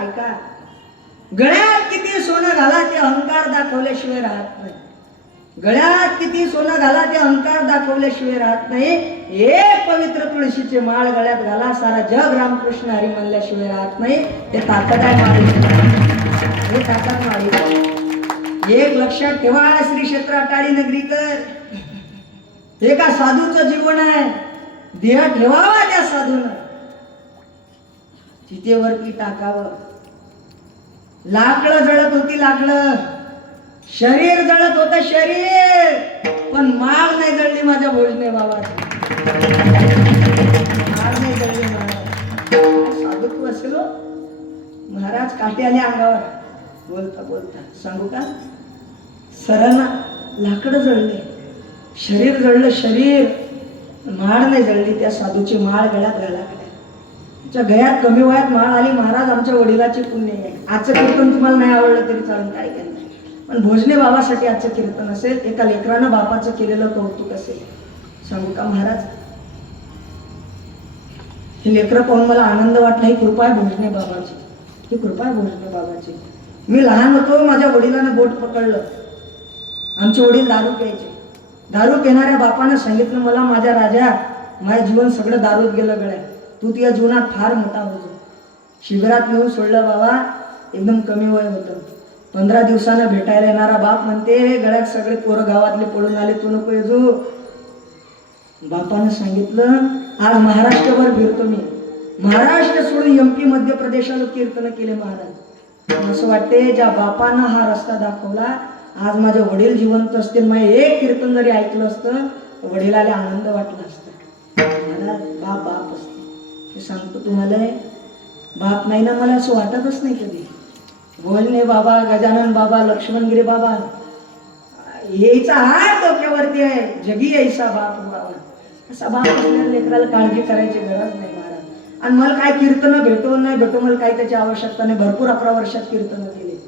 ऐका, गळ्यात किती सोनं घाला ते अहंकार दाखवल्याशिवाय राहत नाही. गळ्यात किती सोनं घाला ते अहंकार दाखवल्याशिवाय राहत नाही. एक पवित्र तुळशीचे माळ गळ्यात घाला, सारा जग रामकृष्ण हरी म्हणल्याशिवाय राहत नाही. ते ताकद आहे माळी, हे ताकद माळी. एक लक्षात ठेवा श्री क्षेत्र अटाळी नगरीकर, हे का साधूचं जीवन आहे. देह ठेवावा त्या साधून, चितेवरती टाकावं. लाकडं जळत होती, लाकडं, शरीर जळत होत शरीर, पण माळ नाही जळली माझ्या भोजने बाबाची. माळ नाही जळली महाराज. साधुत्व असेल महाराज. काटे आले अंगावर बोलता बोलता. सांगू का, सरांना लाकडं जळले, शरीर जळलं शरीर, माळ नाही जळली. त्या साधूची माळ गळ्यात घाला. तिच्या गळ्यात कमी वयात माळ आली. महाराज आमच्या वडिलाचे पुण्य आहे. आजचं कीर्तन तुम्हाला नाही आवडलं तरी चालून, काय केलं, पण भोजने बाबासाठी आजचं कीर्तन असेल. एका लेकरानं बापाचं केलेलं कौतुक असेल. सांगू का महाराज, हे लेकरं पाहून मला आनंद वाटला. ही कृपा आहे भोजने बाबाची, ही कृपा आहे भोजने बाबाची. मी लहान होतो, माझ्या वडिलांना बोट पकडलं. आमचे वडील दारू प्यायचे. दारू पिणाऱ्या बापानं सांगितलं मला, माझ्या राजा, माझं जीवन सगळं दारूत गेलं गड्या, तू तुझ्या जीवनात फार मोठा होतो. शिबिरात नेऊन सोडलं बाबा. एकदम कमी वय होतं. 15 दिवसानं भेटायला येणारा बाप म्हणते, गळ्यात सगळे पोरं गावातले पळून आले, तू नको येजो. बापानं सांगितलं, आज महाराष्ट्रभर फिरतो मी. महाराष्ट्र सोडून MP मध्य प्रदेशाला कीर्तन केले महाराज. असं वाटते ज्या बापानं हा रस्ता दाखवला, आज माझे वडील जिवंत असतील, माझे एक कीर्तन जरी ऐकलं असतं तर वडिलाला आनंद वाटला असता. मला बाप बाप असते. हे सांगतो तुम्हाला, बाप नाही ना मला असं वाटतच नाही कधी. भोजने बाबा, गजानन बाबा, लक्ष्मणगिरी बाबा, यायचा हात डोक्यावरती आहे. जगी यायचा बाप बाबा. असा बाप असलेल्या लेकराला काळजी करायची गरज नाही महाराज. आणि मला काय कीर्तन भेटो नाही भेटो, मला काही त्याची आवश्यकता नाही. भरपूर 11 वर्षात कीर्तन केले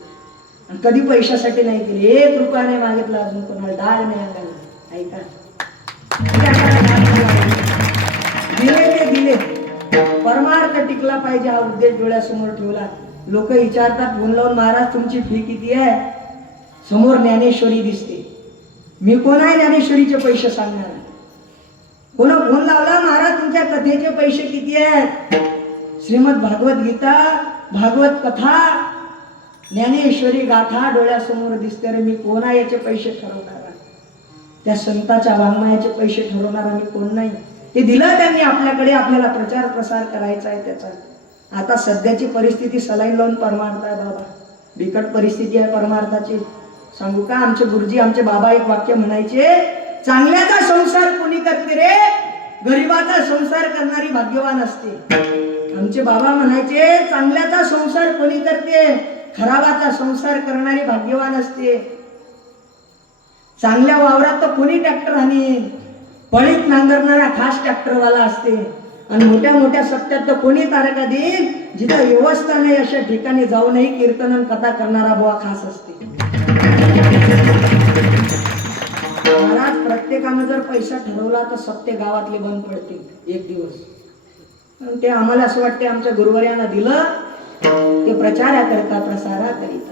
आणि कधी पैशासाठी नाही केले. 1 रुपया नाही मागितला अजून कोणाला, डाळ नाही आला. ऐका, दिले ते दिले. परमार्थ टिकला पाहिजे हा उद्देश डोळ्यासमोर ठेवला. लोक विचारतात फोन लावून, महाराज तुमची फी किती आहे? समोर ज्ञानेश्वरी दिसते. मी कोण आहे ज्ञानेश्वरीचे पैसे सांगणार? कोणा फोन लावला, महाराज तुमच्या कथेचे पैसे किती आहेत? श्रीमद भागवत गीता, भागवत कथा, ज्ञानेश्वरी गाथा डोळ्यासमोर दिसते. रे मी कोण आहे याचे पैसे ठरवणारा? त्या संताच्या वाङ्मयाचे पैसे ठरवणारा मी कोण नाही. ते दिलं त्यांनी आपल्याकडे, आपल्याला प्रचार प्रसार करायचा आहे त्याचा. आता सध्याची परिस्थिती सलाईन लावून परमार्थ आहे बाबा. बिकट परिस्थिती आहे परमार्थाची. सांगू का, आमचे गुरुजी, आमचे बाबा एक वाक्य म्हणायचे, चांगल्याचा संसार कोणी करते रे, गरिबाचा संसार करणारी भाग्यवान असते. आमचे बाबा म्हणायचे, चांगल्याचा संसार कोणी करते, खराबाचा संसार करणारी भाग्यवान असते. चांगल्या वावरात तर कोणी ट्रॅक्टर आणीन, पळीत नांगरणारा खास ट्रॅक्टरवाला असते. आणि मोठ्या मोठ्या सत्यात तर कोणी तारका देईल, जिथं व्यवस्था नाही अशा ठिकाणी जाऊनही कीर्तन कथा करणारा बुवा खास असते. महाराज, प्रत्येकानं जर पैसा ठरवला तर सत्य गावातले बंद पडते एक दिवस. ते आम्हाला असं वाटते आमच्या गुरुवर्यांना दिलं ते प्रचाराकरिता, प्रसाराकरिता.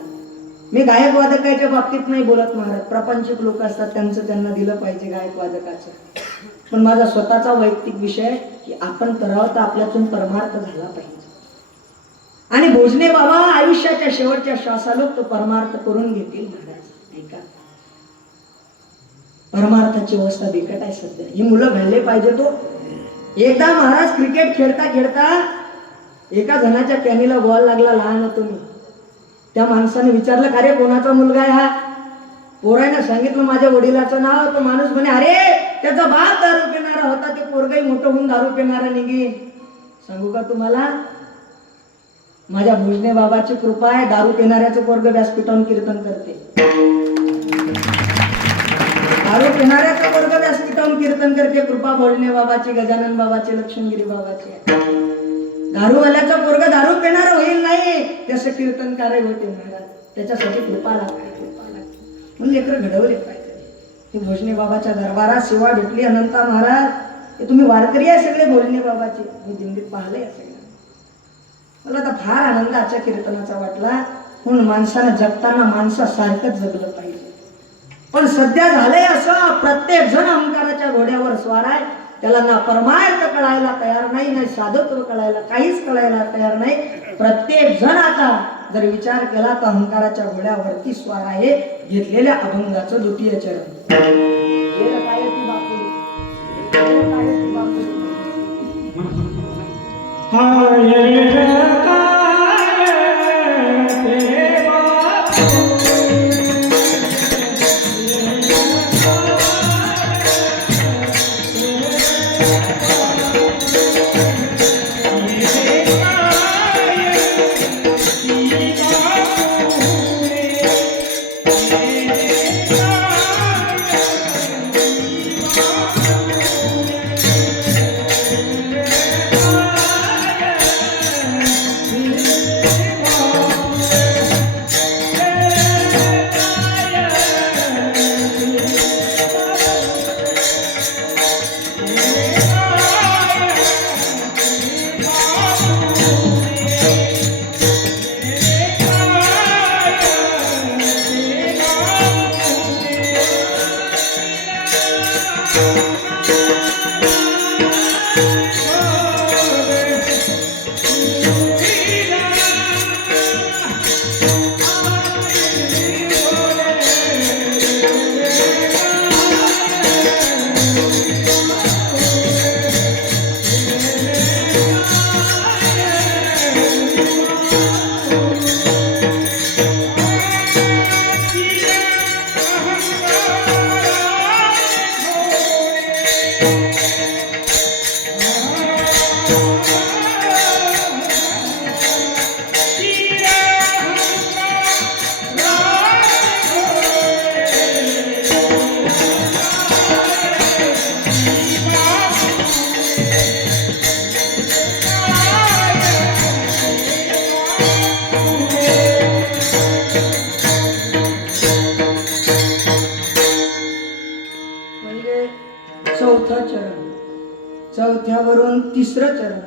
मी गायक वादकाच्या बाबतीत नाही बोलत महाराज. प्रापंचिक लोक असतात, त्यांचं त्यांना दिलं पाहिजे गायक वादकाचं. पण माझा स्वतःचा वैयक्तिक विषय की आपण करावं तर आपल्यातून परमार्थ झाला पाहिजे. आणि भोजने बाबा आयुष्याच्या शेवटच्या श्वासाला तो परमार्थ करून घेतील महाराज. ऐका, परमार्थाची अवस्था बिकट आहे सध्या. ही मुलं घडले पाहिजे. तो एकदा महाराज क्रिकेट खेळता खेळता एका जणाच्या कॅनीला बॉल लागला. लहान होतो मी. त्या माणसाने विचारलं, अरे कोणाचा मुलगा आहे हा? पोरानं सांगितलं माझ्या वडिलाचं नाव. तो माणूस म्हणे, अरे त्याचा बाप दारू पिणारा होता, ते पोरगही मोठं होऊन दारू पिणारा निघेन. सांगू का तुम्हाला, माझ्या भोजने बाबाची कृपा आहे. दारू पिणाऱ्याचं पोरग व्यासपीठावर कीर्तन करते. दारू पिणाऱ्याचं पोरग व्यासपीठावर कीर्तन करते. कृपा भोजने बाबाची, गजानन बाबाची, लक्ष्मणगिरी बाबाची. दारूवाल्याचा पोरग दारू पिणार होईल नाही, त्याचं कीर्तनकार होते महाराज. त्याच्यासाठी कृपा लागते, कृपा लागते. म्हणून लेकरं घडवले पाहिजे. हे भोजने बाबाच्या दरबारात सेवा भेटली अनंता महाराज. हे तुम्ही वारकरी आहे सगळे भोजने बाबाचे. मी दिंडीत पाहिले सगळ्या. मला तर फार आनंद आजच्या कीर्तनाचा वाटला. म्हणून माणसानं जगताना माणसासारखंच जगलं पाहिजे. पण सध्या झालंय असं, प्रत्येक जण अहंकाराच्या घोड्यावर स्वार आहे. त्याला ना परमार्थ कळायला तयार नाही, ना साधुत्व कळायला, काहीच कळायला तयार नाही. प्रत्येक जण आता जर विचार केला तर अहंकाराच्या घोड्यावरती स्वार आहे. घेतलेल्या अभंगाचं द्वितीय चरण. चौथं चरण, चौथ्यावरून तिसरं चरण,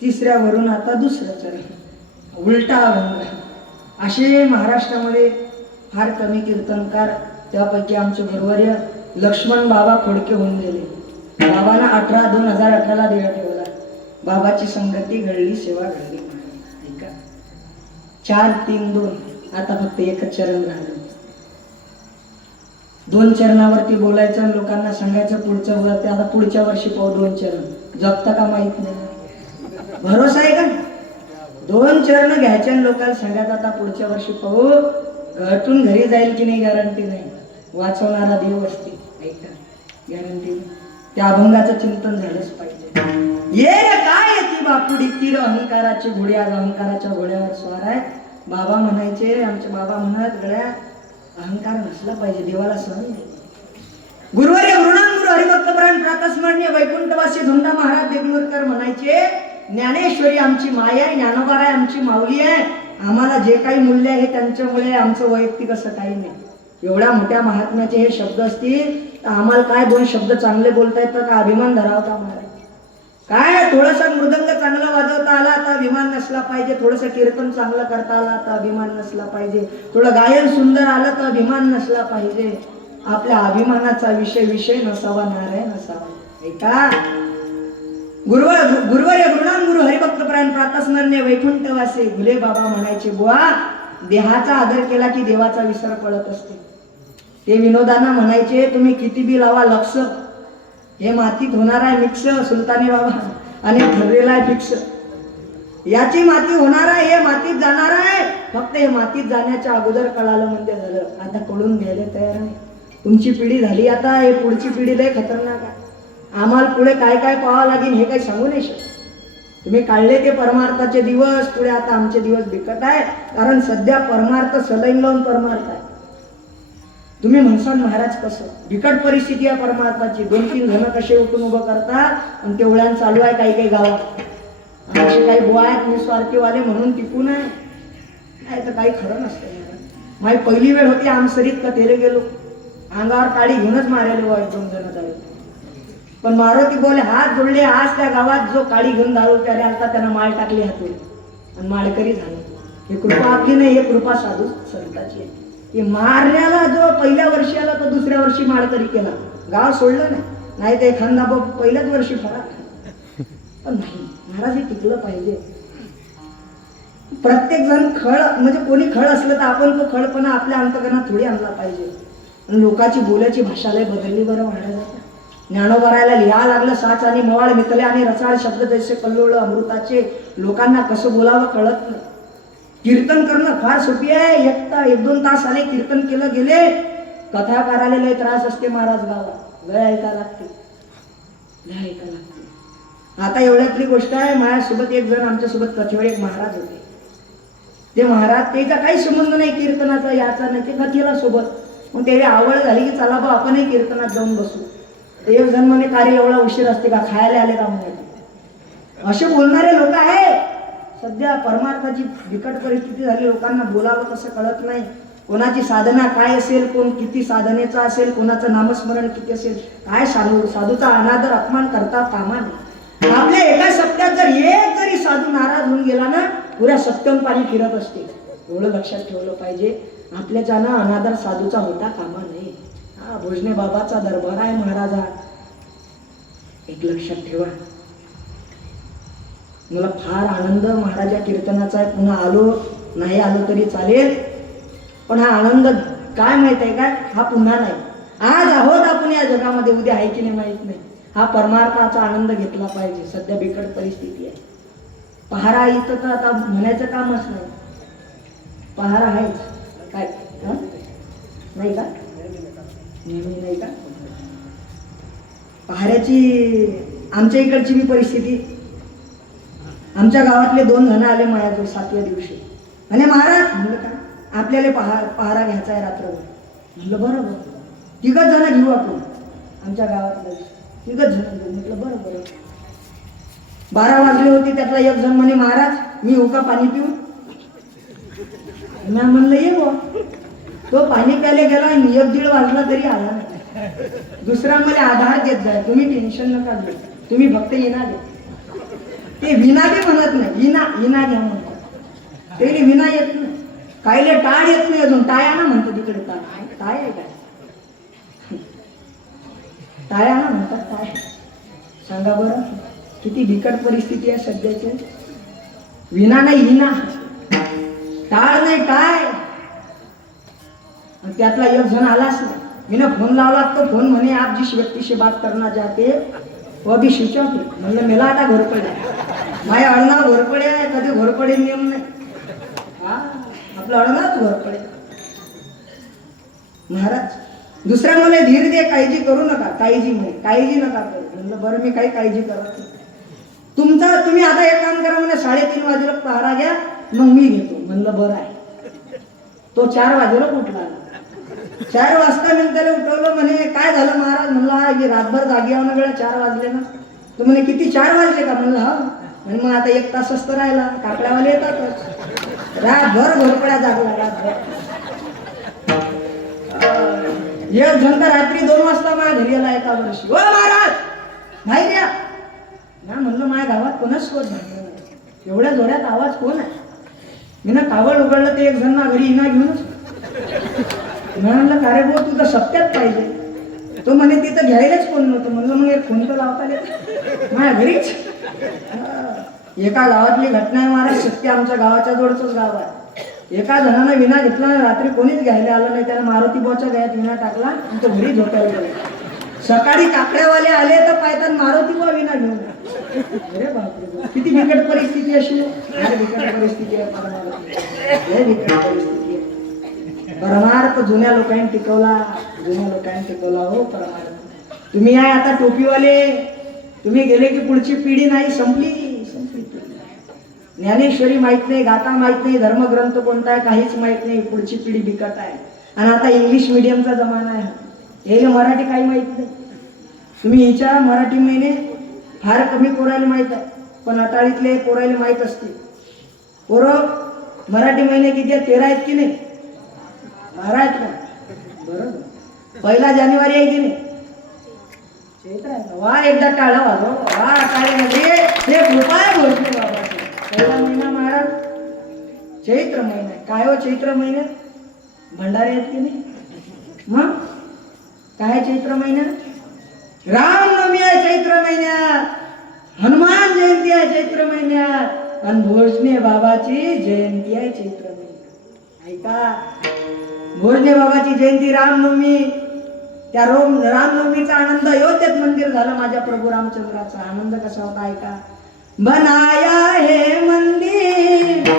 तिसऱ्यावरून आता दुसरं चरण, उलटा अभंग. असे महाराष्ट्रामध्ये फार कमी कीर्तनकार. त्यापैकी आमचे गुरुवर्य लक्ष्मण बाबा खोडके होऊन गेले. बाबांना 2018ला देह ठेवला. बाबाची संगती घडली, सेवा घडली. ऐका, 4, 3, 2. आता फक्त एकच चरण राहिलं. 2 चरणावरती बोलायचं आणि लोकांना सांगायचं पुढचं वर. ते आता पुढच्या वर्षी पाहू 2 चरण. जगता का माहित नाही. भरोसा आहे का? 2 चरण घ्यायचे आणि लोकांना सांगायचं आता पुढच्या वर्षी पाहू. घटून घरी जाईल की नाही गॅरंटी नाही. वाचवणारा देव असते. ऐका, गॅरंटी नाही. त्या अभंगाचं चिंतन झालंच पाहिजे. ये काय ती बापुडी तीर अहंकाराची घोडी. आज अहंकाराच्या घोड्यावर स्वार आहे. बाबा म्हणायचे, आमचे बाबा म्हणत, गळ्या अहंकार नसला पाहिजे, देवाला सहन नाही. गुरुवर्य गुरुनाम हरिभक्त प्राण प्रातस्मरणीय वैकुंठवासी धुंडा महाराज देगलूरकर म्हणायचे, ज्ञानेश्वरी आमची माया आहे, ज्ञानोबा आहे आमची माऊली आहे. आम्हाला जे काही मूल्य आहे त्यांच्यामुळे आमचं वैयक्तिक असं काही नाही. एवढ्या मोठ्या महात्म्याचे हे शब्द असतील तर आम्हाला काय 2 शब्द चांगले बोलता येतं का? अभिमान धरावता महाराज. काय थोडंसं मृदंग चांगलं वाजवता आला तर अभिमान नसला पाहिजे. थोडंसं कीर्तन चांगलं करता आला तर अभिमान नसला पाहिजे. थोडं गायन सुंदर आलं तर अभिमान नसला पाहिजे. आपल्या अभिमानाचा विषय नसावा, नारायण नसावा. ऐका, गुरुवर्य गुरुनाम गुरु हरिभक्त प्राण प्रातस्मरणीय वैकुंठवासी घुले बाबा म्हणायचे, बुवा देहाचा आदर केला की देवाचा विसर पडत असते. ते विनोदाना म्हणायचे, तुम्ही किती बी लावा लक्ष, हे मातीत होणार आहे मिक्स. सुलतानी बाबा आणि ठरलेला आहे फिक्स. याची माती होणार आहे, हे मातीत जाणार आहे. फक्त हे मातीत जाण्याच्या अगोदर कळालं म्हणजे झालं. आता कळून घ्यायला तयार नाही. तुमची पिढी झाली आता, हे पुढची पिढी लय खतरनाक आहे. आम्हाला पुढे काय काय पाहावं लागेल हे काही सांगू नाही शकत. तुम्ही काढले ते परमार्थाचे दिवस, पुढे आता आमचे दिवस बिकट आहे. कारण सध्या परमार्थ सलाईन लावून परमार्थ आहे. तुम्ही म्हणसाल महाराज कसं? बिकट परिस्थिती आहे परमार्थाची. 2-3 जण कसे उठून उभं करतात आणि तेवढ्यान चालू आहे काही काही गावात. असे काही बुवा आहेत निस्वार्थीवाले म्हणून टिकून आहे. नाही तर काही खरं नसतं. माझी पहिली वेळ होती आमसरीत का तेरे गेलो, अंगावर काळी घेऊनच मारायला 1-2 जण झाले. पण मारुती बोले हात जोडले. आज त्या गावात जो काळी घेऊन दारू प्यायला आलता त्यानं माळ टाकली हातून आणि माळकरी झाला. हे कृपा आपली नाही, हे कृपा साधू संताची आहे. हे मारण्याला जो पहिल्या वर्षी आला तो दुसऱ्या वर्षी माळकरी केला, गाव सोडलं नाही तर एखादा बाप पहिल्याच वर्षी फरार. पण नाही, महाराज हे टिकलं पाहिजे. प्रत्येक जण खळ म्हणजे कोणी खळ असलं तर आपण तो खळपणा आपल्या अंतकरणात थोडी आणला पाहिजे. आणि लोकांची बोलायची भाषा लय बदलली बरं महाराजांना. ज्ञानोबारायला लिहा लागलं साच आणि मवाळ मितले आणि रसाळ शब्द जैसे कल्लोळ अमृताचे. लोकांना कसं बोलावं कळत नाही. कीर्तन करणं फार सोपी आहे. एक दोन तास आले कीर्तन केलं गेले. कथाकाराला लय त्रास असते महाराज गावात. लय ऐका लागते, लय ऐका लागते. आता एवढ्यातली गोष्ट आहे, माझ्यासोबत एक जण आमच्यासोबत कथेवर एक महाराज होते. ते महाराज त्याचा काही संबंध नाही कीर्तनाचा याचा नाही, ते कथेला सोबत. मग त्याची आवड झाली की चला बा आपणही कीर्तनात जाऊन बसू. एक जण म्हणे कार्य एवढा उशीर असते का, खायला आले का म्हणे. असे बोलणारे लोक आहे. सध्या परमार्थाची बिकट परिस्थिती झाली, लोकांना बोलावं कसं कळत नाही. कोणाची साधना काय असेल, कोण किती साधनेचा असेल, कोणाचं नामस्मरण किती असेल, काय साधूचा अनादर अपमान करता कामा नये. आपल्या एका सप्त्यात जर एक जरी साधू नाराज होऊन गेला ना, पुऱ्या सप्तम पाणी फिरत असते. एवढं लक्षात ठेवलं पाहिजे. आपल्याच्यानं अनादर साधूचा होता कामा नये. हा भोजने बाबाचा दरबार आहे महाराजा, एक लक्षात ठेवा. मला फार आनंद महाराजा कीर्तनाचा आहे. पुन्हा आलो नाही आलो तरी चालेल, पण हा आनंद काय माहित आहे काय, हा पुन्हा नाही. आज आहोत आपण या जगामध्ये, उद्या आहे की नाही माहित नाही. हा परमार्थाचा आनंद घेतला पाहिजे. सध्या बिकट परिस्थिती आहे. पहारा इथं तर आता म्हणायचं कामच नाही. पहारा आहेच काय नाही का, नेहमी नाही का. पहाऱ्याची आमच्या इकडची बी परिस्थिती. आमच्या गावातले 2 जण आले माझ्याजवळ 7व्या दिवशी. आणि महाराज म्हणलं का आपल्याला पहारा घ्यायचा आहे रात्रभर. म्हणलं बरोबर, 3 जण घेऊ आपण. आमच्या गावातले 3 जण घेऊ. म्हटलं बरोबर. 12 वाजले होते. त्यातला एक जण म्हणे महाराज मी येऊ का पाणी पिऊ. मी म्हणलं ये बुवा. तो पाणी प्यायला गेला आणि 1-1:30 वाजला तरी आला नाही. दुसरा मला आधार देत जाय, तुम्ही टेन्शन नका घेऊ, तुम्ही फक्त विना द्या. ते विना बी म्हणत नाही, विना घ्या म्हणतात. ते विना येत नाही. काहीले टाळ येत नाही अजून. टाळ्या ना म्हणतो तिकडे. टाळ आहे काय, टाळ्या ना म्हणतात. काय सांगा बरं, किती बिकट परिस्थिती आहे सध्याची. विना नाही विना, टाळ नाही काय. त्यातला एक जण आलाच नाही. मीनं फोन लावला तो फोन म्हणे आप जिस व्यक्ति से बात करना चाहते वो अभी स्विच ऑफ है. म्हणलं मेला आता घोरपडे. माझ्या अडनाव घोरपडे आहे, कधी घोरपडे नियम नाही. हा आपलं अडनावच घोरपडे. महाराज दुसऱ्या मला धीर दे, काळजी करू नका. काळजी नका करू. म्हणलं बरं मी काही काळजी करत नाही. तुम्ही आता एक काम करा म्हणे 3:30 वाजेला पहारा घ्या, मग मी घेतो. म्हणलं बरं आहे. तो 4 वाजेला उठला. 4 वाजता मी त्याला उठवलं. म्हणे काय झालं महाराज. म्हणलं हा रातभर जागी आहो ना गड्या, 4 वाजले ना. तो म्हणे किती 4 वाजले का. म्हणलं हा. आणि मग आता 1 तास असतं राहिला, काकड्यावाले येतातच. रातभर घोरपड्या जागला. रातभर एक जण तर रात्री 2 वाजता माझ्या घरी आला एका वर्षी. ओ महाराज नाही द्या ना. म्हणलं माझ्या गावात कोणाच शोध झाला नाही. एवढ्या जोड्यात आवाज कोण आहे. मी ना कावड उघडलं ते एक जण ना घरी इना घेऊनच. म्हणलं का रे भाऊ तुझं सत्यात पाहिजे. तो म्हणे तिथं घ्यायलाच कोण नव्हतं. म्हणलं मग एक फोन तर लावता येत माझ्या घरीच. एका गावातली घटना आहे महाराज. सत्य आमच्या गावाच्या जवळचंच गाव आहे. एका जणानं विना घेतला, रात्री कोणीच घ्यायला आलं नाही. त्यानं मारुती बुवाच्या गळ्यात विना टाकला आणि तो घरी झोपायला गेला. सकाळी काकड्यावाले आले तर पायतात मारुती बुवा विना घेऊन. अरे बापरे, किती बिकट परिस्थिती अशी. बिकट परिस्थिती आहे परमार्थ. बिकट परिस्थिती आहे. परमार्थ जुन्या लोकांनी टिकवला. हो परमार्थ. तुम्ही आहे आता टोपीवाले, तुम्ही गेले की पुढची पिढी नाही, संपली. ज्ञानेश्वरी माहित नाही, गाथा माहित नाही, धर्मग्रंथ कोणता आहे काहीच माहित नाही. पुढची पिढी बिकट आहे. आणि आता इंग्लिश मिडियमचा जमाना आहे. हे मराठी काही माहित नाही. तुम्ही विचारा मराठी महिने फार कमी पोरायला माहित आहे, पण अटाळीतले पोरायला माहित असते. पोरं मराठी महिने किती आहेत, 13 आहेत की नाही. 12 आहेत का. बरोबर. 1 जानेवारी आहे की नाही. चैत्र आहे. वा एकदा टाळा वाजव. वा टाळे म्हणजे हे कृपा आहे भोसले बाबाची. 1 महिना महाराज चैत्र महिना काय हो चैत्र महिन्यात भंडारे आहेत की नाही मग काय चैत्र महिन्यात रामनवमी आहे चैत्र महिन्यात हनुमान जयंती आहे चैत्र महिन्यात आणि भोजने बाबाची जयंती आहे चैत्र महिन्यात ऐका भोजने बाबाची जयंती रामनवमी त्या रामनवमीचा आनंद अयोध्येत मंदिर झालं माझ्या प्रभू रामचंद्राचा आनंद कसा होता ऐका बनाया हे मंदिर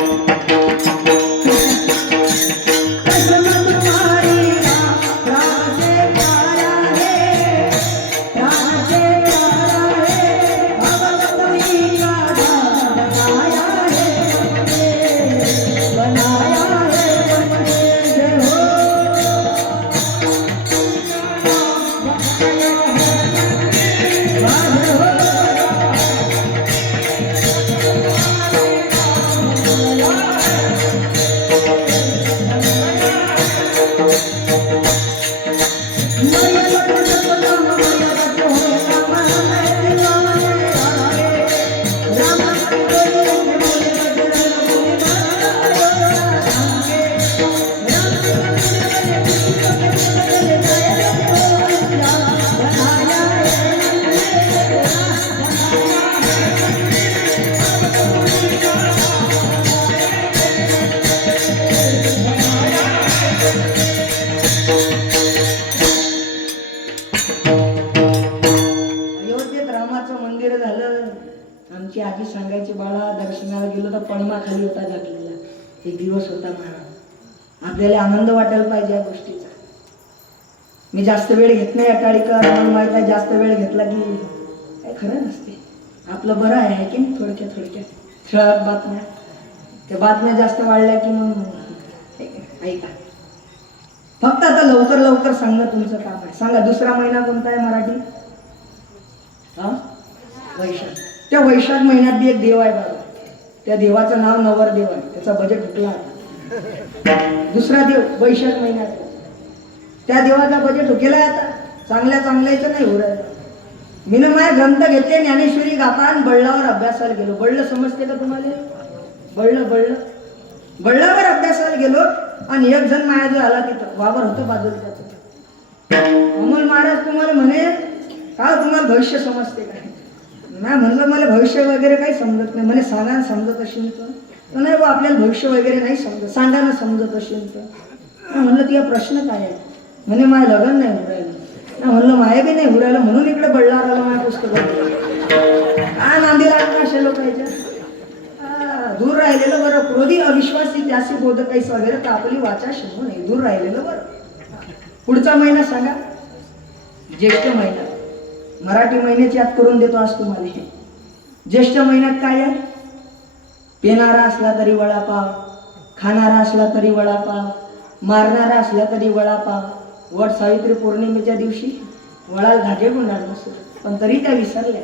आमची आजी सांगायची बाळा दर्शनाला गेलो तर पणमा खाली होता झाकलेला एक दिवस होता महाराज आपल्याला आनंद वाटायला पाहिजे या गोष्टीचा मी जास्त वेळ घेत नाही अटाळीकर मला माहित आहे जास्त वेळ घेतला की काय खरं नसते आपलं बरं आहे की नाही थोडक्यात ठळक बातम्या त्या बातम्या जास्त वाढल्या की मग ऐका फक्त आता लवकर सांगणं तुमचं काम आहे सांगा दुसरा महिना कोणता आहे मराठी हा वैशाख त्या वैशाख महिन्यात बी एक देव आहे बाबा त्या देवाचं नाव नवरदेव आहे त्याचा बजेट हुकला दुसरा देव वैशाख महिन्यात त्या देवाचा बजेट हुकेलाय आता चांगल्याचं नाही हो मी ना माझे ग्रंथ घेतले ज्ञानेश्वरी गापान बळ्ळावर अभ्यासाला गेलो बळ्ळ समजते का तुम्हाला बळ्ळावर अभ्यासाला गेलो आणि एक जण माझ्या जो आला तिथं वावर होतं बाजूला त्याचं अमोल महाराज तुम्हाला म्हणे का तुम्हाला भविष्य समजते काय नाही म्हणलं मला भविष्य वगैरे काही समजत नाही म्हणे सांगा समजत असेल तर नाही बा आपल्याला भविष्य वगैरे नाही समजत सांगा ना समजत असेल तर म्हणलं तुझा प्रश्न काय आहे म्हणे माझं लग्न नाही होऊ राहिलं म्हणलं माया बी नाही होऊ राहिलं म्हणून इकडे बळणार आलं माझ्या पुस्तकात काय नांदी लागलं अशा लोकांच्या दूर राहिलेलं बरं क्रोधी अविश्वासी त्यासी बोध काही वगैरे तर आपली वाचा शंभू नाही दूर राहिलेलं बरं पुढचा महिना सांगा ज्येष्ठ महिना मराठी महिन्याची याद करून देतो आज तुम्हाला ज्येष्ठ महिन्यात काय आहे पेनारा असला तरी वडापाव खाणारा असला तरी वडापाव मारणारा असला तरी वडापाव वट सावित्री पौर्णिमेच्या दिवशी वडाला धागे गुंडाळ नसतो पण तरी त्या विसरल्या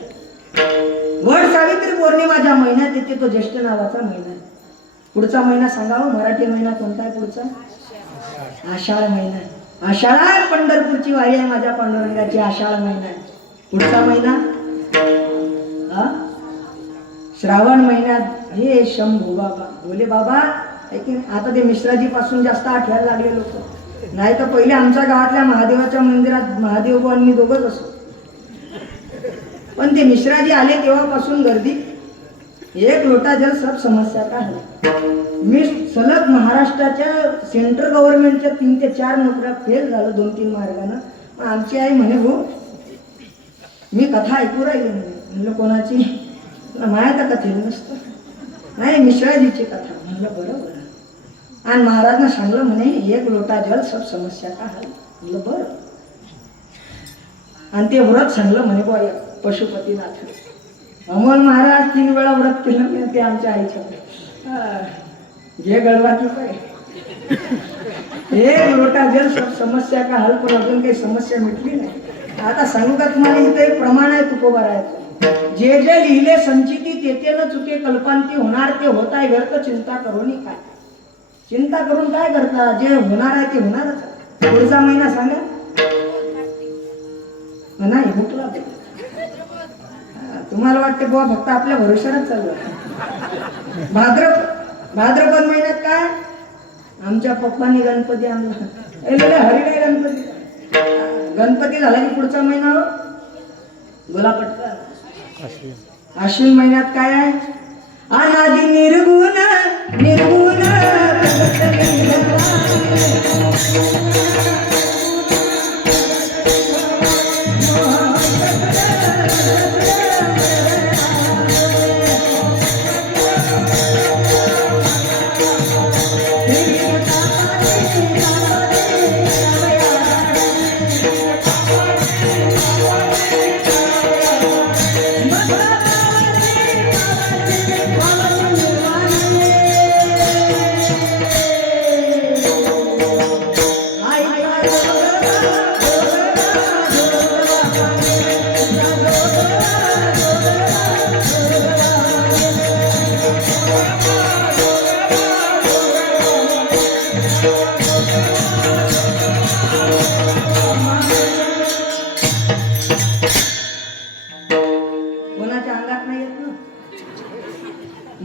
वट सावित्री पौर्णिमा ज्या महिन्यात येते तो ज्येष्ठ नावाचा महिना आहे पुढचा महिना सांगावं मराठी महिना कोणता आहे पुढचा आषाढ महिना आषाढात पंढरपूरची वारी आहे माझ्या पांडुरंगाची आषाढ महिना आहे पुढचा महिना श्रावण महिन्यात हे शंभू बाबा बोले बाबा आता ते मिश्राजी पासून जास्त आठवायला लागले लोक नाही तर पहिले आमच्या गावातल्या महादेवाच्या मंदिरात महादेव आणि मी दोघंच असो पण ते मिश्राजी आले तेव्हापासून गर्दी एक लोटा जल सब समस्या का है मी सलग महाराष्ट्राच्या सेंट्रल गव्हर्नमेंटच्या 3 ते 4 नोकऱ्या फेल झालो 2-3 मार्गानं आमची आई म्हणे हो मी कथा ऐकू राहिली म्हणलं कोणाची माया तर कथेला नसतं नाही मिश्राजीची कथा म्हणलं बरोबर आणि महाराजनं सांगलं म्हणे एक लोटा जल सब समस्या का हल म्हणलं बरं आणि ते व्रत सांगलं म्हणे बॉय पशुपतीनाथ अमोल महाराज 3 वेळा व्रत केलं ते आमच्या आईच्या घे गळवा की काय एक लोटा जल सब समस्या का हल पण अजून काही समस्या मिटली नाही आता सांगू का तुम्हाला इथं एक प्रमाण आहे तुकोबारायचं जे जे लिहिले संचिती तेथे न चुके कल्पांती होणार ते होत आहे घर चिंता करून काय चिंता करून काय करता जे होणार आहे ते होणारच पुढचा महिना सांगा नाही हुकला तुम्हाला वाटते बुवा फक्त आपल्या भरोशावरच चालू आहे भाद्रपद महिन्यात काय आमच्या पप्पांनी गणपती आणला. हरी काय गणपती, गणपती झाला की पुढचा महिना बोला पटकन. अश्विन महिन्यात काय आहे, अनादि निर्गुण निर्गुण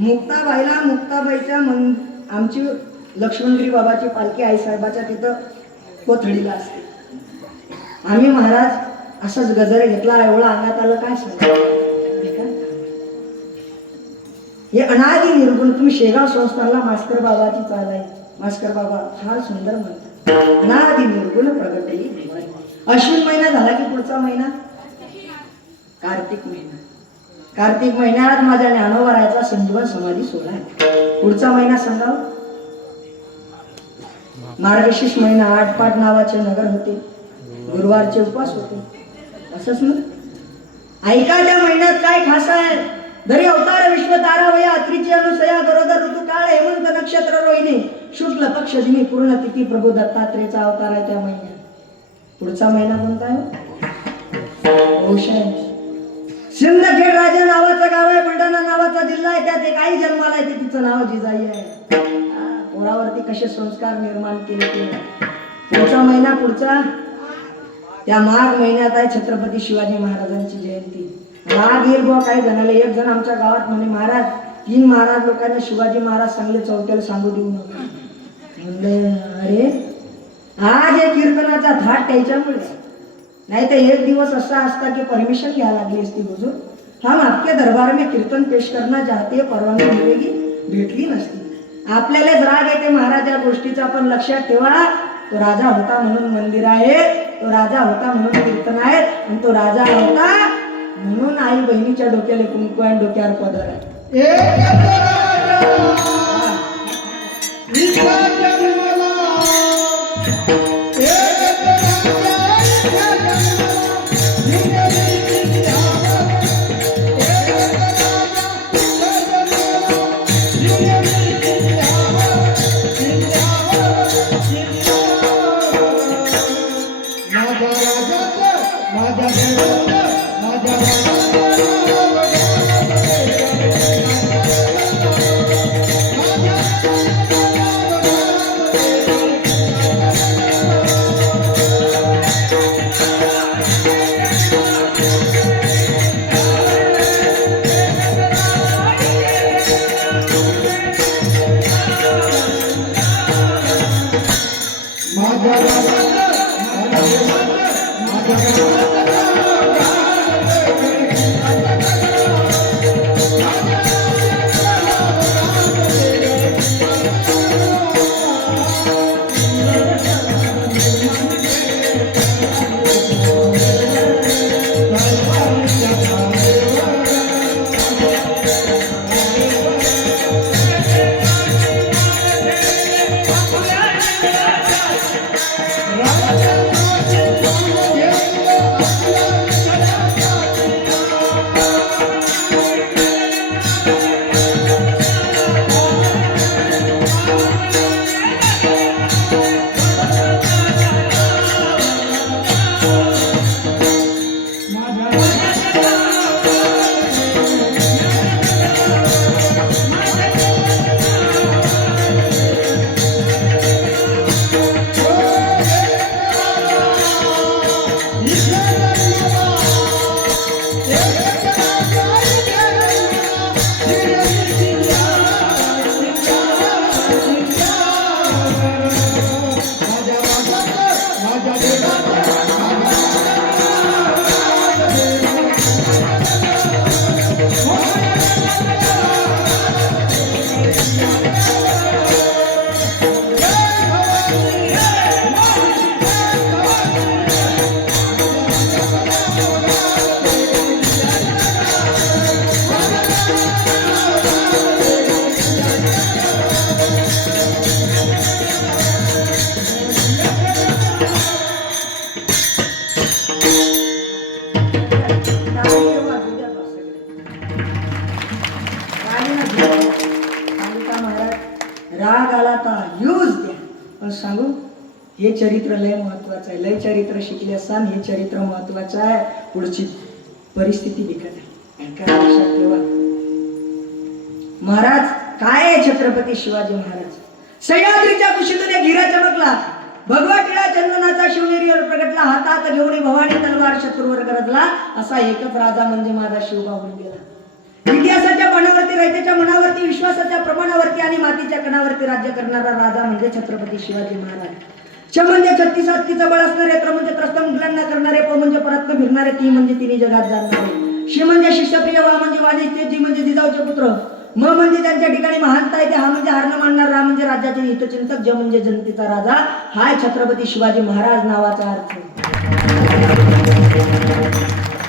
मुक्ताबाईला मुक्ताबाईच्या आमची लक्ष्मणगिरी बाबाची पालखी आईसाहेबाच्या तिथं कोथळीला असते. आम्ही महाराज असाच गजरे घेतला, एवढा अंगात आलं काय सांगा. हे अनादि निर्गुण. तुम्ही शेगाव संस्थानला मास्कर बाबाची चाल आहे, मास्कर बाबा फार सुंदर म्हणतात, अनादि निर्गुण प्रगटली. अश्विन महिना झाला की पुढचा महिना कार्तिक महिना. कार्तिक महिन्यात माझ्या ज्ञानोबरायाचा संजीवन समाधी सोहळा आहे. पुढचा महिना सांगा, मार्गशीर्ष महिना. आठपाट नावाचे नगर होते, गुरुवारचे उपवास होते, असंच ना. ऐका त्या महिन्यात काय खास आहे. धरी अवतार विश्व तारा वया अत्रीची अनुसया गरोदर ऋतू काळ हेमंत नक्षत्र रोहिणी शुक्ल पक्ष दिनी पूर्ण तिथी प्रभू दत्तात्रेयचा अवतार आहे त्या महिन्यात. पुढचा महिना कोणता आहे, पौष आहे. सिंदखेड राजा नावाचं गाव आहे, बुलढाणा नावाचा जिल्हा आहे, त्यात एक आई जन्माला आहे, तिचं नाव जिजाई आहे. पोरावरती कसे संस्कार निर्माण केले ते. पुढचा महिना पुढचा त्या माघ महिन्यात आहे छत्रपती शिवाजी महाराजांची जयंती. राग येईल बुवा काही जणाला. एक जण आमच्या गावात म्हणे, महाराज 3 महाराज लोकांना शिवाजी महाराज सांगले, चौथ्याला सांगू देऊ नका. म्हणले अरे आज हे कीर्तनाचा थाट त्याच्यामुळे, नहीं तो एक दिवस ऐसा असता कि परमिशन घ्या लागली असती हुजूर, हम आपके दरबार में कीर्तन पेश करना चाहते हैं, परवानगी मिळेगी, भेटली नसती. आपल्यालाच राग येते महाराज या गोष्टीचा, पण लक्षात ठेवा तो राजा होता म्हणून मंदिर आहे, तो राजा होता म्हणून कीर्तन आहे, आणि तो राजा होता म्हणून आई बहिणीच्या डोक्याला कुंकू आणि डोक्यावर पदर आहे. पण सांगू, हे चरित्र लय महत्वाचं आहे. लय चरित्र शिकले असताना हे चरित्र महत्वाचं आहे. पुढची परिस्थिती बिकट आहे. ऐका, लक्षात ठेवा. महाराज काय आहे छत्रपती शिवाजी महाराज? सह्याद्रीच्या कुशीतून एक हिरा चमकला, भगवा टिळा चंदनाचा शिवनेरीवर प्रगटला, हातात घेऊन भवानी तलवार शत्रूवर गरजला, असा एकच राजा म्हणजे माझा शिवबाहून गेला. इतिहासाच्या पानावरती, रयतेच्या मनावरती, विश्वासाच्या प्रमाणावरती आणि मातीच्या कणावरती राज्य करणारा राजा म्हणजे छत्रपती शिवाजी महाराज. च म्हणजे 36 हत्तीचं बळ असणारे, त्र म्हणजे त्रस्त मुघलांना करणारे, प म्हणजे परत्न फिरणारे, ती म्हणजे तिन्ही जगात जाणणारे, शी म्हणजे शिष्यप्रिय, वा म्हणजे वाणी, जी म्हणजे जिजाऊचे पुत्र, म म्हणजे त्यांच्या ठिकाणी महानता येते, हा म्हणजे हार न मानणार, रा म्हणजे राज्याचे हितचिंतक, ज म्हणजे जनतेचा राजा. हाय छत्रपती शिवाजी महाराज नावाचा अर्थ.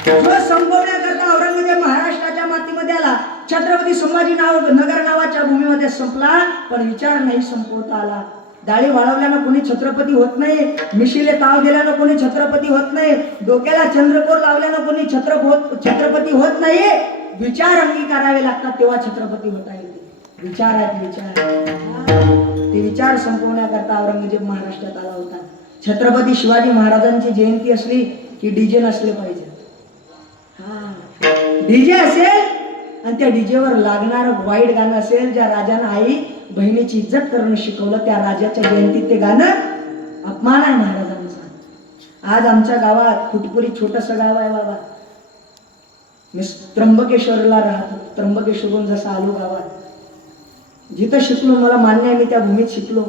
जो संपवण्याकरता औरंगजेब महाराष्ट्राच्या मातीमध्ये आला, छत्रपती संभाजी नगर नावाच्या भूमीमध्ये संपला, पण विचार नाही संपवता आला. डाळी वाळवल्यानं कोणी छत्रपती होत नाही, मिशीले ताव दिल्यानं कोणी छत्रपती होत नाही, डोक्याला चंद्रकोर लावल्यानं कोणी छत्रपती होत नाही. विचार अंगीकारावे लागतात तेव्हा छत्रपती होता येते. विचार आहेत, विचार. ते विचार संपवण्याकरता औरंगजेब महाराष्ट्रात आला होता. छत्रपती शिवाजी महाराजांची जयंती असली की डीजे नसले पाहिजे. डीजे असेल आणि त्या डीजेवर लागणारं वाईट गाणं असेल. ज्या राजानं आई बहिणीची इज्जत करणं शिकवलं, त्या राजाच्या जयंतीत ते गाणं अपमान आहे महाराजांचा. आज आमच्या गावात फुटपुरी छोटस गाव आहे बाबा, मी त्र्यंबकेश्वरला राहतो. त्र्यंबकेश्वरून जसं आलो गावात, जिथं शिकलो मला मान्य आहे, मी त्या भूमीत शिकलो,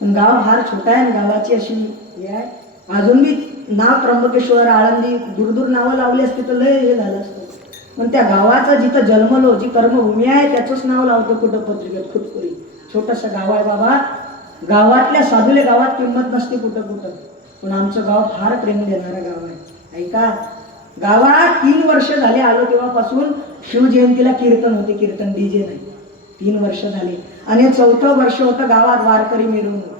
पण गाव फार छोटा आहे. गावाची अशी हे आहे, अजून बी नाव त्र्यंबकेश्वर, आळंदी, दूर नावं लावली असते तर लय हे झालं असतं. पण त्या गावाचं जिथं जन्मलो, जी कर्मभूमी आहे, त्याचंच नाव लावतो कुठं पत्रिकेत. फुटपुरी छोटस गाव आहे बाबा. गावातल्या साधूले गावात किंमत नसते कुठं कुठं, पण आमचं गाव फार प्रेम देणारं गाव आहे. ऐका, गावात 3 वर्ष झाले आलो तेव्हापासून शिवजयंतीला कीर्तन होते. कीर्तन डीजे नाही. 3 वर्ष झाले आणि 4थं वर्ष होतं गावात वारकरी मिरवणूक.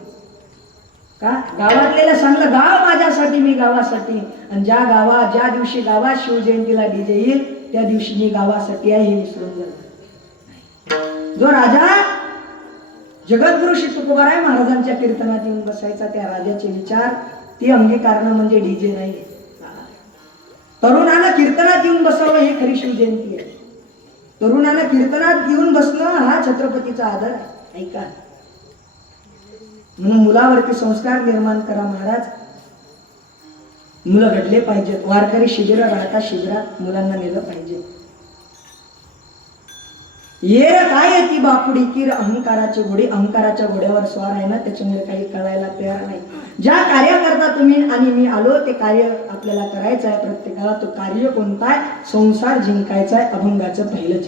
का गावातलेला चांगलं गाव माझ्यासाठी, मी गावासाठी. आणि ज्या दिवशी गावात शिवजयंतीला डीजे येईल त्या दिवशी मी गावासाठी आहे हे विसरून जाईल. जो राजा जगद्गुरु श्री तुकोबाराय महाराजांच्या कीर्तनात येऊन बसायचा, त्या राजाचे विचार ते अंगीकारणं म्हणजे डीजे नाही. तरुणानं कीर्तनात येऊन बसावं हे खरी शिवजयंती आहे. तरुणानं कीर्तनात येऊन बसणं हा छत्रपतीचा आदर आहे. ऐका, म्हणून मुलावरती संस्कार निर्माण करा महाराज. मुलं घडले पाहिजेत. वारकरी शिबिर राहता, शिबिरात मुलांना नेलं पाहिजे. येर काय ती बापुडी कीर अहंकाराची घोडी, अहंकाराच्या घोड्यावर स्वार आहे ना, त्याच्यामुळे काही कळायला तयार नाही. ज्या कार्याकरता तुम्ही आणि मी आलो ते कार्य आपल्याला करायचं आहे. प्रत्येकाला तो कार्य कोणता आहे? संसार जिंकायचा आहे. अभंगाचं पहिलं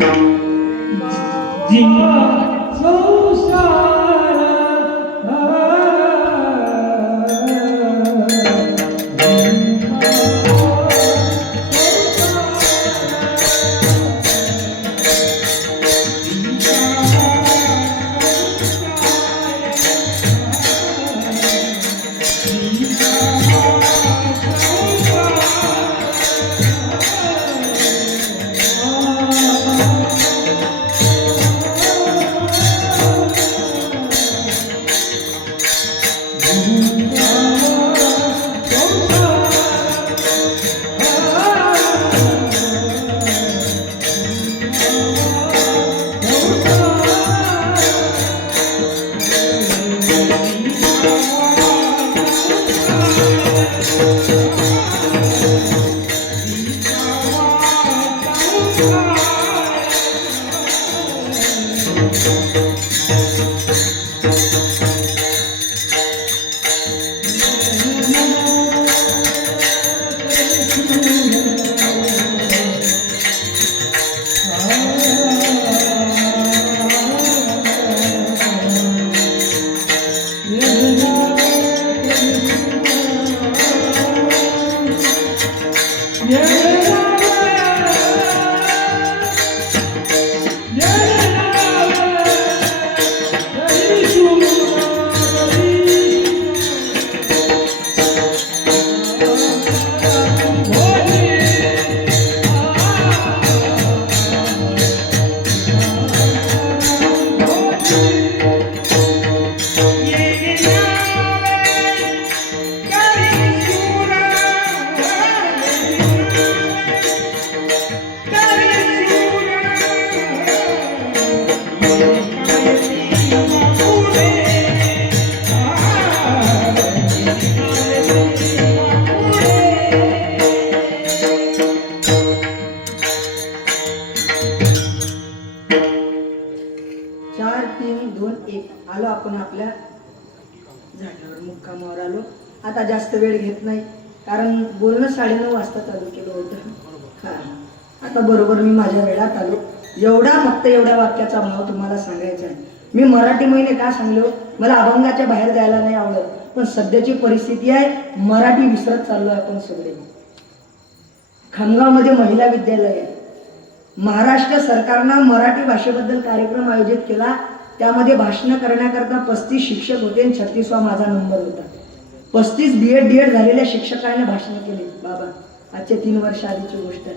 मुक्कामावर आलो. आता जास्त वेळ घेत नाही, कारण बोलणं 9:30 वाजता चालू केलं होतं. हां, आता बरोबर मी माझ्या वेळात आलो. फक्त एवढ्या वाक्याचा भाव तुम्हाला सांगायचा आहे. मी मराठी महिने का सांगलो, मला अभंगाच्या बाहेर जायला नाही आवडत, पण सध्याची परिस्थिती आहे, मराठी विसरत चाललो आपण सगळे. खामगावमध्ये महिला विद्यालय आहे. महाराष्ट्र सरकारनं मराठी भाषेबद्दल कार्यक्रम आयोजित केला. त्यामध्ये भाषण करण्याकरता 35 शिक्षक होते आणि 36वा माझा नंबर होता. 35 BEd DEd झालेल्या शिक्षकांनी भाषण केले. बाबा, आजच्या 3 वर्ष आधीची गोष्ट आहे.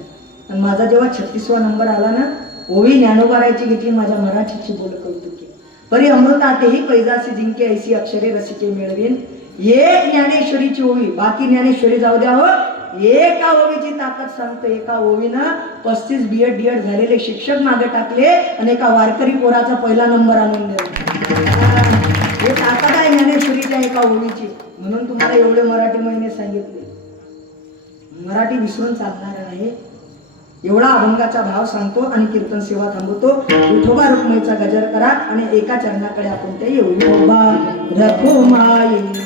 आणि माझा जेव्हा 36वा नंबर आला ना, ओवी ज्ञानोबारायची घेतली, माझ्या मराठीची बोल कौतुकी. परी अमृतातेही पैजासी जिंके ऐसी अक्षरे रसिके मिळवीन. एक ज्ञानेश्वरीची ओवी, बाकी ज्ञानेश्वरी जाऊ द्या हो, एका ओवीची ताकद सांगतो. एका ओवीनं 35 BEd DEd झालेले शिक्षक मागे टाकले आणि एका वारकरी पोराचा पहिला नंबर आणून दिला. हे ताकद आहे ज्ञानेश्वरीच्या एका ओवीची. म्हणून तुम्हाला एवढे मराठी महिने सांगितले. मराठी विसरून चालणार नाही. एवढा अभंगाचा भाव सांगतो आणि कीर्तन सेवा थांबवतो. विठोबा रुक्माईचा गजर करा आणि एका चरणाकडे आपण ते येऊ. विठोबा रखुमाई राहिले.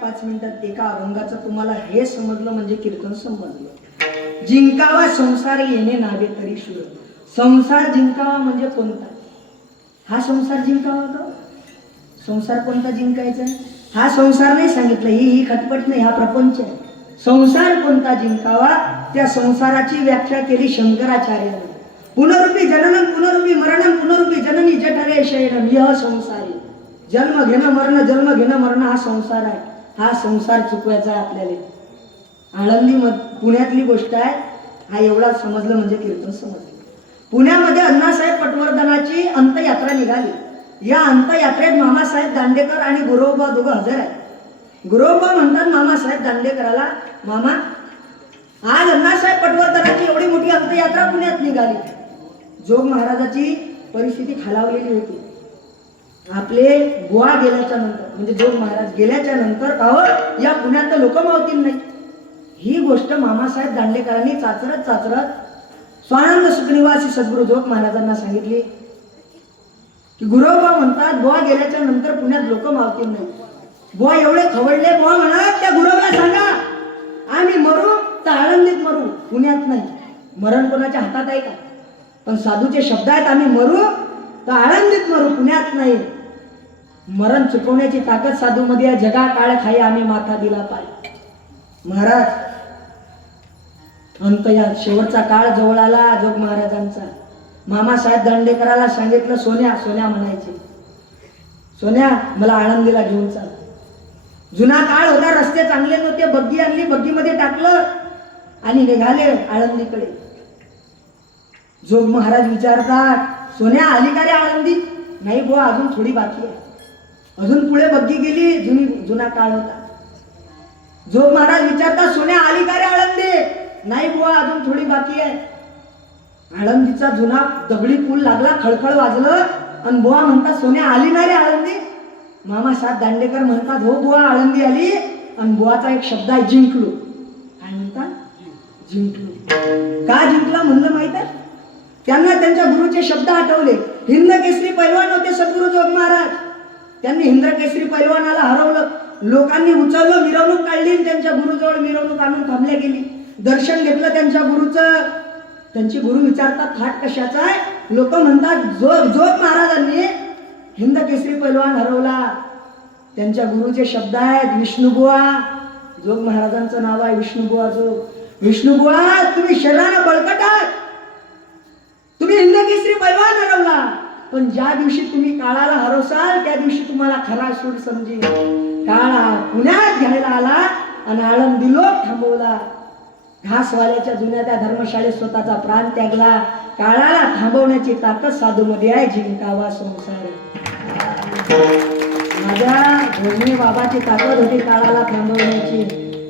5 मिनिटात एका अभंगाचं तुम्हाला हे समजलं म्हणजे कीर्तन समजलं. जिंकावा संसार येणे नावे तरी शूर. संसार जिंकावा म्हणजे कोणता? हा संसार जिंकावा का? संसार कोणता जिंकायचा? हा संसार नाही सांगितलं, ही खटपट नाही, हा प्रपंच आहे. संसार कोणता जिंकावा, त्या संसाराची व्याख्या केली शंकराचार्याने. पुनरुपी जननम पुनरुपी मरणम पुनरुपी जननी जठरे शयनम यह संसारी. जन्म घेणं मरण, जन्म घेणं मरण हा संसार आहे. हा संसार चुकवायचा आहे आपल्याला. आळंदी पुण्यातली गोष्ट आहे. हा एवढा समजलं म्हणजे कीर्तन समजलं. पुण्यामध्ये अण्णासाहेब पटवर्धनाची अंतयात्रा निघाली. या अंतयात्रेत मामासाहेब दांडेकर आणि गुरवबा दोघं हजर आहे. गुरवबा म्हणतात मामासाहेब दांडेकराला, मामा आज अण्णासाहेब पटवर्धनाची एवढी मोठी अंतयात्रा पुण्यात निघाली. जोग महाराजाची परिस्थिती खालावलेली होती. आपले बुवा गेल्याच्या नंतर, म्हणजे जोग महाराज गेल्याच्या नंतर काव या पुण्यात लोक मावतील नाही. ही गोष्ट मामासाहेब दांडेकरांनी चाचरत स्वानंद सुखनिवासी सद्गुरू जोग महाराजांना सांगितली की गुरवबा म्हणतात बुवा गेल्याच्या नंतर पुण्यात लोक मावतील नाही. बुवा एवढे खवडले. बुवा म्हणत त्या गुरवला सांगा आम्ही मरू तर आळंदीत मरू, पुण्यात नाही. मरण कोणाच्या हातात आहे का? पण साधूचे शब्द आहेत, आम्ही मरू तर आळंदीत मरू, पुण्यात नाही. मरण चुकवण्याची ताकद साधू मध्ये आहे. जगा काळ खाई आम्ही माथा दिला पाय. महाराज अंतयात शेवटचा काळ जवळ आला जोग महाराजांचा. मामासाहेब दांडेकराला सांगितलं, सोन्या सोन्या म्हणायचे, सोन्या मला आळंदीला घेऊन चाल. जुना काळ होता, रस्ते चांगले नव्हते. बग्गी आणली, बग्गीमध्ये टाकलं आणि निघाले आळंदीकडे. जोग महाराज विचारतात, सोन्या आली का रे आळंदी? नाही बुवा, अजून थोडी बाकी आहे. अजून पुढे बग्गी गेली, जुना काळ होता. जोग महाराज विचारतात, सोन्या आली का रे आळंदी? नाही बुवा, अजून थोडी बाकी आहे. आळंदीचा जुना दगडी पूल लागला, खळखळ वाजलं आणि बुवा म्हणतात, सोन्या आली ना रे आळंदी? मामासाहेब दांडेकर म्हणतात, हो बुवा आळंदी आली. आणि बुवाचा एक शब्द आहे, जिंकलो. काय म्हणतात? जिंकलो. का जिंकला म्हणलं माहित आहे? त्यांना त्यांच्या गुरुचे शब्द आठवले. हिंद केसरी पैलवान होते सद्गुरू जोग महाराज. त्यांनी हिंद केसरी पैलवानाला हरवलं. लोकांनी उचललं, मिरवणूक काढली, त्यांच्या गुरुजवळ मिरवणूक आणून थांबल्या गेली. दर्शन घेतलं त्यांच्या गुरुचं. त्यांची गुरु विचारतात, थाट कशाचा आहे? लोक म्हणतात, जोग महाराजांनी हिंद केसरी पैलवान हरवला. त्यांच्या गुरुचे शब्द आहेत, विष्णुबुवा. जोग महाराजांचं नाव आहे विष्णुबुवा जोग. विष्णुबुवा, तुम्ही शरीरानं बळकट आहात, तुम्ही हिंद केसरी पैलवान हरवला, पण ज्या दिवशी तुम्ही काळाला हरवसाल त्या दिवशी तुम्हाला खरा सूर समजेल. काळा पुण्यात घ्यायला आला आणि आळंदी लोक थांबवला. घासवाल्याच्या जुन्या त्या धर्मशाळेत स्वतःचा प्राण त्यागला. काळाला थांबवण्याची ताकद साधूमध्ये आहे. जिंकावा संसार. माझ्या भोजने बाबाची ताकद होती काळाला थांबवण्याची,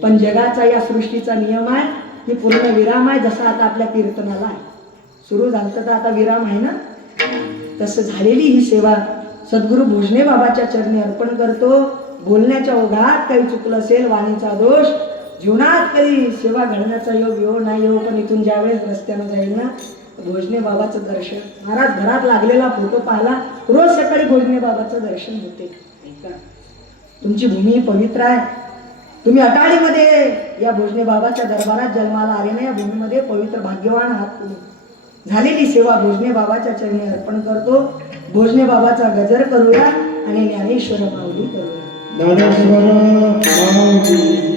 पण जगाचा या सृष्टीचा नियम आहे की पूर्ण विराम आहे. जसा आता आपल्या कीर्तनाला आहे, सुरू झालं तर आता विराम आहे ना, तसं झालेली ही सेवा सद्गुरू भोजने बाबाच्या चरणी अर्पण करतो. बोलण्याच्या ओघात काही चुकलं असेल, वाणीचा दोष, जीवनात कधी सेवा घडण्याचा योग येऊ नाही येऊ, पण इथून ज्यावेळेस रस्त्यानं जाईल ना, भोजने बाबाचं दर्शन, महाराज घरात लागलेला फोटो पाहिला, रोज सकाळी भोजने बाबाचं दर्शन होते. ऐका, तुमची भूमी पवित्र आहे. तुम्ही अटाळीमध्ये या भोजने बाबाच्या दरबारात जन्माला आले ना, या भूमीमध्ये पवित्र भाग्यवान आहात तुम्ही. झालेली सेवा भोजने बाबाच्या चरणी अर्पण करतो. भोजने बाबाचा गजर करूया आणि ज्ञानेश्वर माऊली करूया. ज्ञानेश्वर माऊली,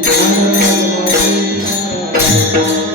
ज्ञानेश्वर माऊली.